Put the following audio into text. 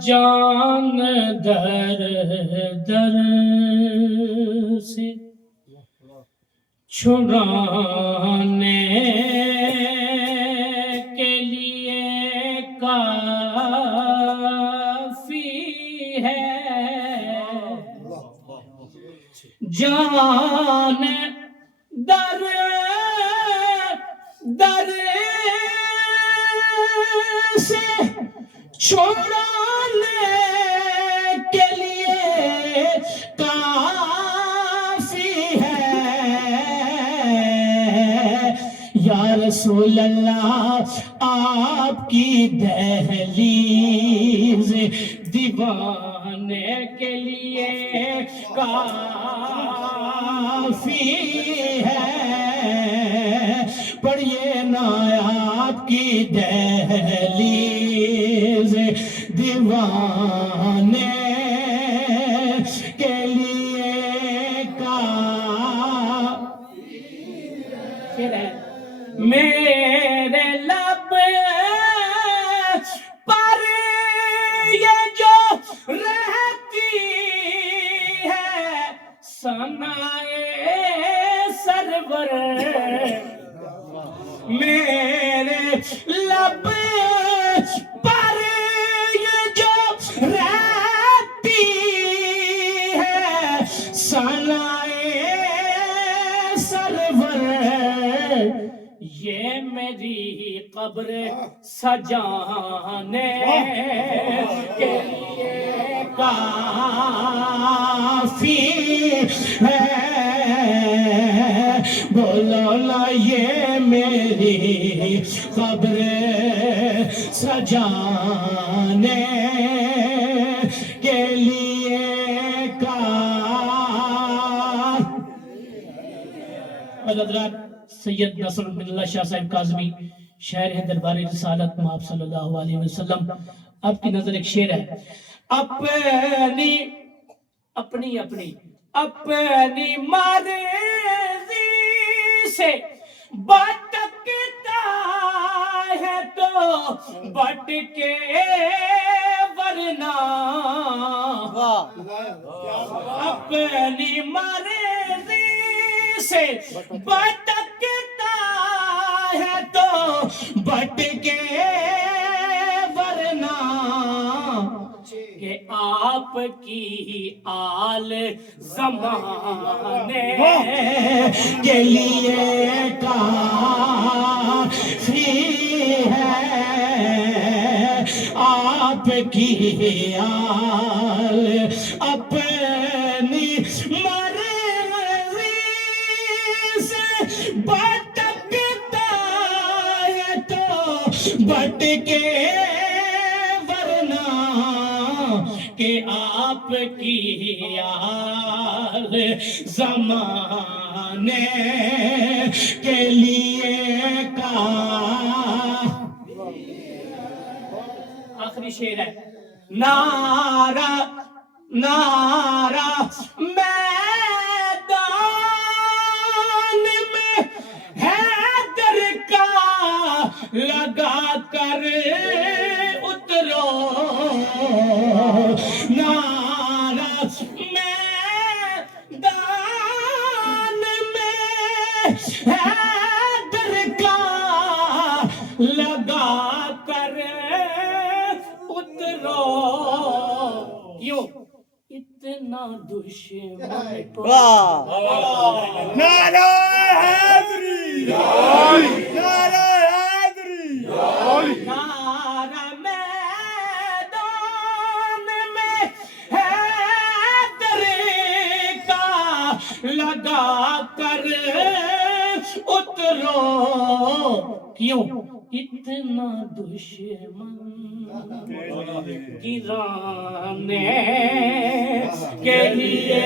جان در در سے چھڑانے کے لیے کافی ہے جان در در سے چھڑانے کے لیے کافی ہے یا رسول اللہ آپ کی دہلیز دیوانے کے لیے کافی ہے پڑھیے نا آپ کی دہلیز دیوانے کے لیے کافی ہے میرے لب پر یہ جو رہتی ہے ثنائے سرور میرے لب پر یہ جو رہتی ہے ثنائے سرور یہ میری قبر سجانے کے لیے کافی ہے بولو نا یہ میری قبر سجانے کے لیے حضرات سید نصر بن اللہ شاہ صاحب کاظمی شاعر ہیں دربار رسالت مآب صلی اللہ علیہ وسلم آپ کی نظر ایک شعر ہے اپنی اپنی اپنی اپنی مرضی سے بھٹکتا ہے تو بھٹکے ورنہ اپنی مرضی سے بھٹکتا ہے تو بھٹکے ورنہ کہ آپ کی آل زمانے کے لیے کافی ہے آپ کی آل اپنی مرضی سے بھٹکتا ہے تو بھٹکے کہ آپ کی آل زمانے کے لیے آخری شعر ہے نعرہ نعرہ میدان میں حیدر کا لگا کر اترو نعرہ میدان میں حیدر کا لگا کر اترو کیوں اتنا دشمن کو نعرہ حیدری نعرہ حیدری نعرہ میدان میں حیدر کا لگا کر اترو کیوں اتنا دشمن گرانے کے لیے